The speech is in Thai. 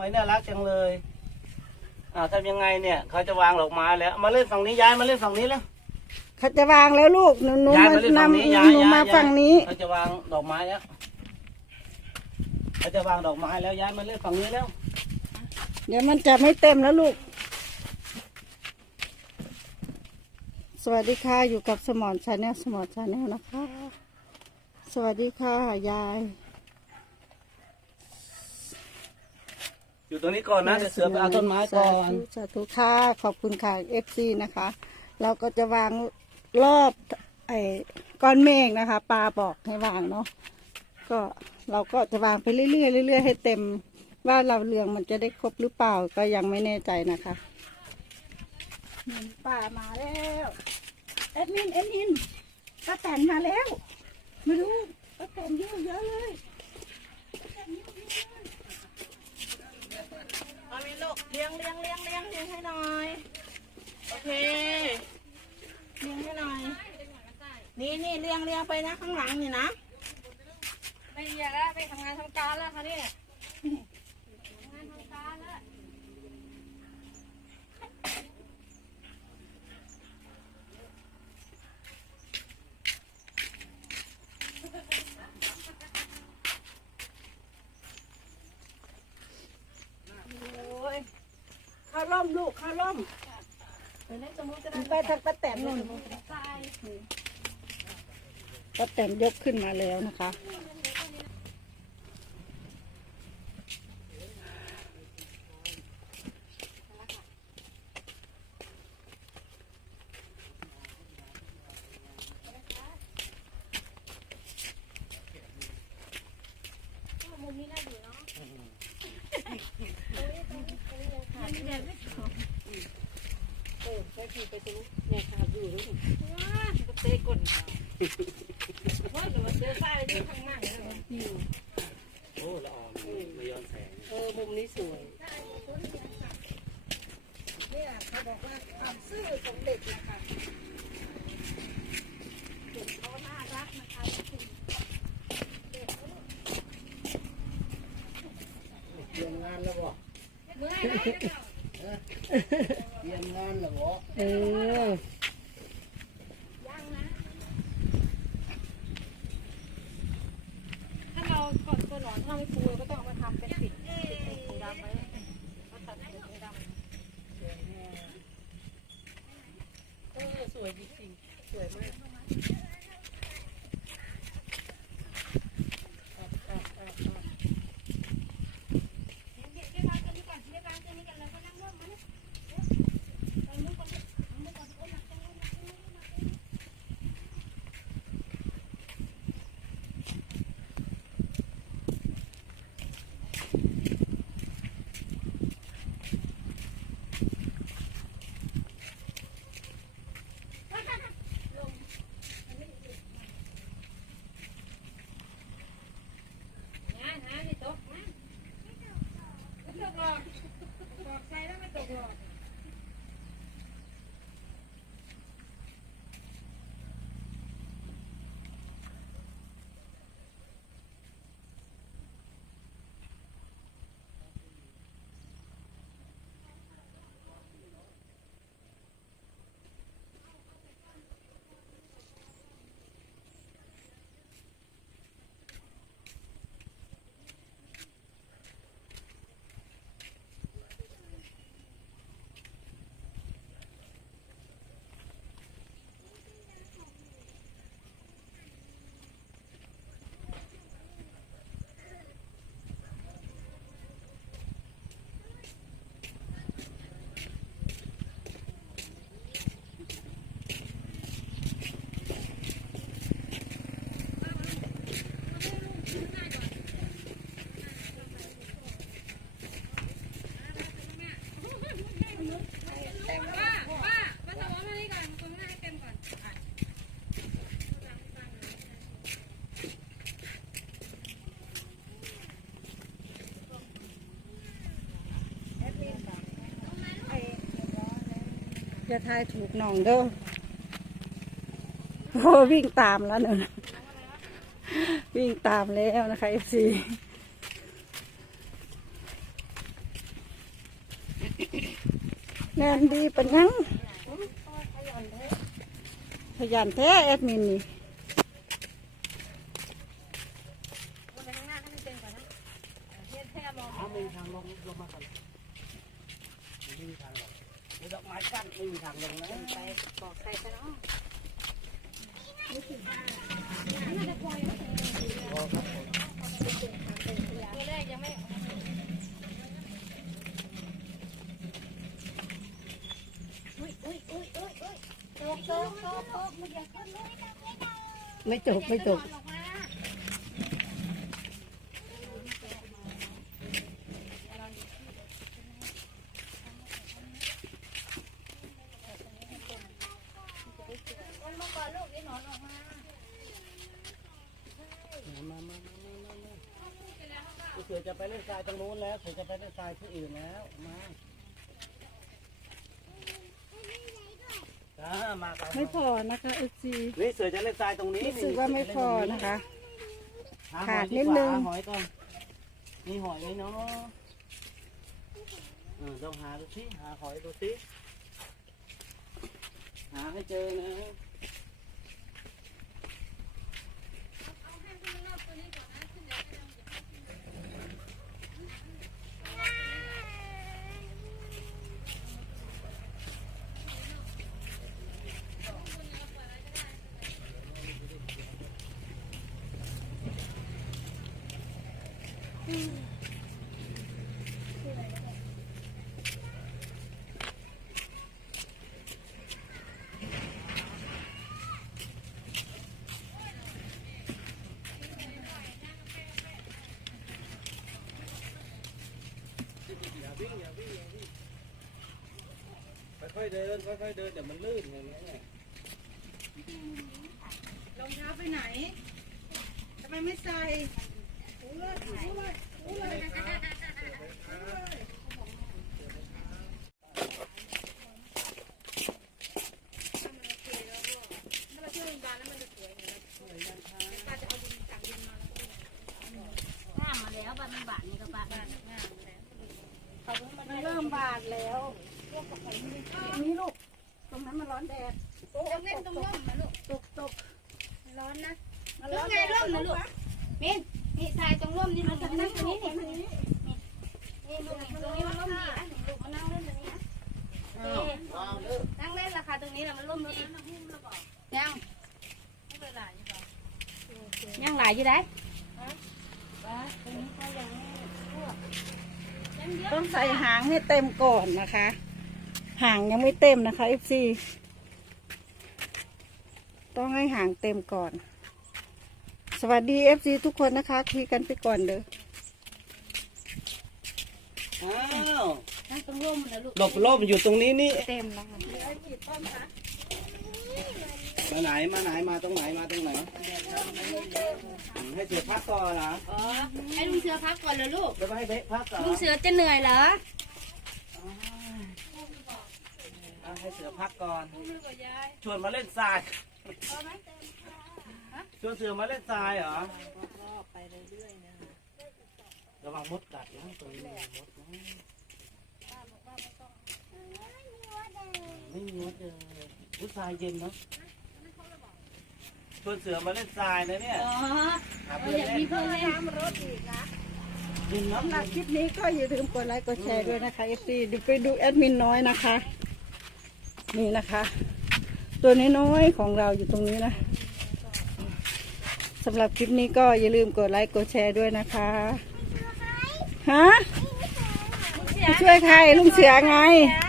หอยน่ารักจังเลย อ่าวทำยังไงเนี่ย เขาจะวางดอกไม้แล้ว มาเล่นฝั่งนี้ย้ายมาเล่นฝั่งนี้แล้วเขาจะวางแล้วลูกหนูหนูย้ายมามาเล่นฝั่งนี้นำย้ายหนูย้ายมาย้ายฝั่งนี้ เขาจะวางดอกไม้แล้ว เขาจะวางดอกไม้แล้วย้ายมาเล่นฝั่งนี้แล้ว เดี๋ยวมันจะไม่เต็มแล้วลูก สวัสดีค่ะอยู่กับสมอนชาแนลสมอนชาแนลนะคะ สวัสดีค่ะยาย อยู่ตรงนี้ก่อนนะเดี๋ยวเสือไปเอาต้นไม้ก่อน สาธุสาธุค่ะขอบคุณค่ะเอฟซีนะคะ เราก็จะวางรอบไอ้ก้อนเมฆนะคะปลาบอกให้วางเนาะก็เราก็จะวางไปเรื่อยๆเรื่อยๆให้เต็ม ว่าเราเรืองมันจะได้ครบหรือเปล่าก็ยังไม่แน่ใจนะคะเหมือนป่ามาแล้วเอ็ดมินเอ็ดมินป้าแตนมาแล้วไม่รู้ป้าแตนเยอะเยอะเลยเอามี ลูกเลี้ยงเลี้ยงเลี้ยงเลี้ยงเลี้ยงให้หน่อย โอเคเลี้ยงให้หน่อย นี่นี่เลี้ยงเลี้ยงไปนะข้างหลังนี่นะ ไม่เรียแล้วไปทำงานทำการแล้วค่ะเนี่ยทำงานทำการแล้ว โอ้ย ข้าวล่มลูกข้าวล่มไปเล่นตรงนู้นก็ได้ไปทางป้าแตนนู่นทรายป้าแตนยกขึ้นมาแล้วนะคะ มุมนี้น่าอยู่เนาะ โอ้ละอองไม่ย้อนแสงเออมุมนี้สวยเนี่ยเขาบอกว่าความซื่อของเด็กนะคะเด็กเขาน่ารักนะคะเตรียมงานแล้วบ่เมื่อไหม เตรียมงานแล้วบ่ เออถ้าเรากดตัวหนอนถ้าเราไม่ฟูเราก็ต้องเอามาทำเป็นปิดปิดถุงดำไว้ก็ตัดเป็นถุงดำ เออสวยจริงๆสวยมากอะอะอะอะ นะนะนี่ตกนะไม่ตก หรอกบอกใครแล้วไม่ตกหรอก ว่าว่ามาสมองมานี่ก่อนมาสมองให้เต็มก่อนอะ จะทายถูกน่องเด้อโอ้วิ่งตามแล้วหนึ่งวิ่งตามแล้วนะคะเอฟซีแนนดีป็นยังขยันแท้แอดมินนี่อ้าวไม่มีทางลงลงมาก่อนไม่มีทางลงเดี๋ยว ดอกไม้กั้นไม่มีทางลงนะไปบอกใครซะเนาะตัวแรกยังไม่อุ้ยอุ้ยอุ้ยอุ้ยตกตกตกตกมันอย่าขึ้นเลยไม่จบไม่จบออกมา มามามามามามา เสือจะไปเล่นทรายตรงนู้นแล้วเสือจะไปเล่นทรายที่อื่นแล้ว มาจ้ามากันไม่พอนะคะเอซีนี่เสือจะเล่นทรายตรงนี้รู้สึกว่าไม่พอนะคะหาหขาอยดนิดนึง หาหอยก่อนมีหอยไหมเนาะเออต้องหาดูสิหาหอยดูสิหาให้เจอนะ ค่อยๆเดินค่อยๆเดินเดี๋ยวมันลื่นอย่างนี้ยรองเท้าไปไหนทำไมไม่ใส่ อู้เลยอู้เลยอู้เลยห้ามมาแล้วบ้านมันบาทนี่ก็บาทบ้านงามแล้วมันเริ่มบาดแล้วนี่ลูก ตรงนั้นมันร้อนแดดต้องเล่นตรงร่มนะลูกตกตกร้อนนะ มันร้อนไงแดดร่มนะลูก นนี่ทรายตรงร่มนี่มันจะนั่งตรงนี้นี่มันนี้นี่ลูกตรงนี้มันร่มดีอะลูกมานั่งเล่นตรงนี้นะนั่งเล่นราคาตรงนี้แหละมันร่มดียังยังหลายอยู่ได้ตรงนี้ก็ยังไม่ต้องใส่หางให้เต็มก่อนนะคะ หางยังไม่เต็มนะคะ FC ต้องให้หางเต็มก่อน สวัสดี FC ทุกคนนะคะคุยกันไปก่อนเด้ออ้าวนั่งตรงร่มนะลูกหลบร่มอยู่ตรงนี้นี่เต็มแล้วค่ะมาไหนมาไหนมาตรงไหนมาตรงไหนอืมให้เสือพักก่อนเหรออ๋อให้ลุงเสือพักก่อนเลยลูกจะไปให้เบ๊ะพักก่อนลุงเสือจะเหนื่อยเหรออะให้เสือพักก่อนชวนมาเล่นทรายช วนเสือมาเล่นทรายเหรอระวังมดกัดนะตรงนี้มีมดนะไม่มีมดเลยผู้ทรายเย็นเนาะชวนเสือมาเล่นทรายนะเนี่ยอ๋อหาเอเพื่ออนอยากเล่มีนเพื่อนเล่นดินสำหรับน้ำคลิปนี้ก็อย่าลืมกดไลค์กดแชร์ด้วยนะคะ FC เดี๋ยวไปดูแอดมินน้อยนะคะ นี่นะคะ ตัวน้อยๆของเราอยู่ตรงนี้นะ สำหรับคลิปนี้ก็อย่าลืมกดไลค์กดแชร์ด้วยนะคะฮะลุงเสือช่วยใครลุงเสือไงเสือ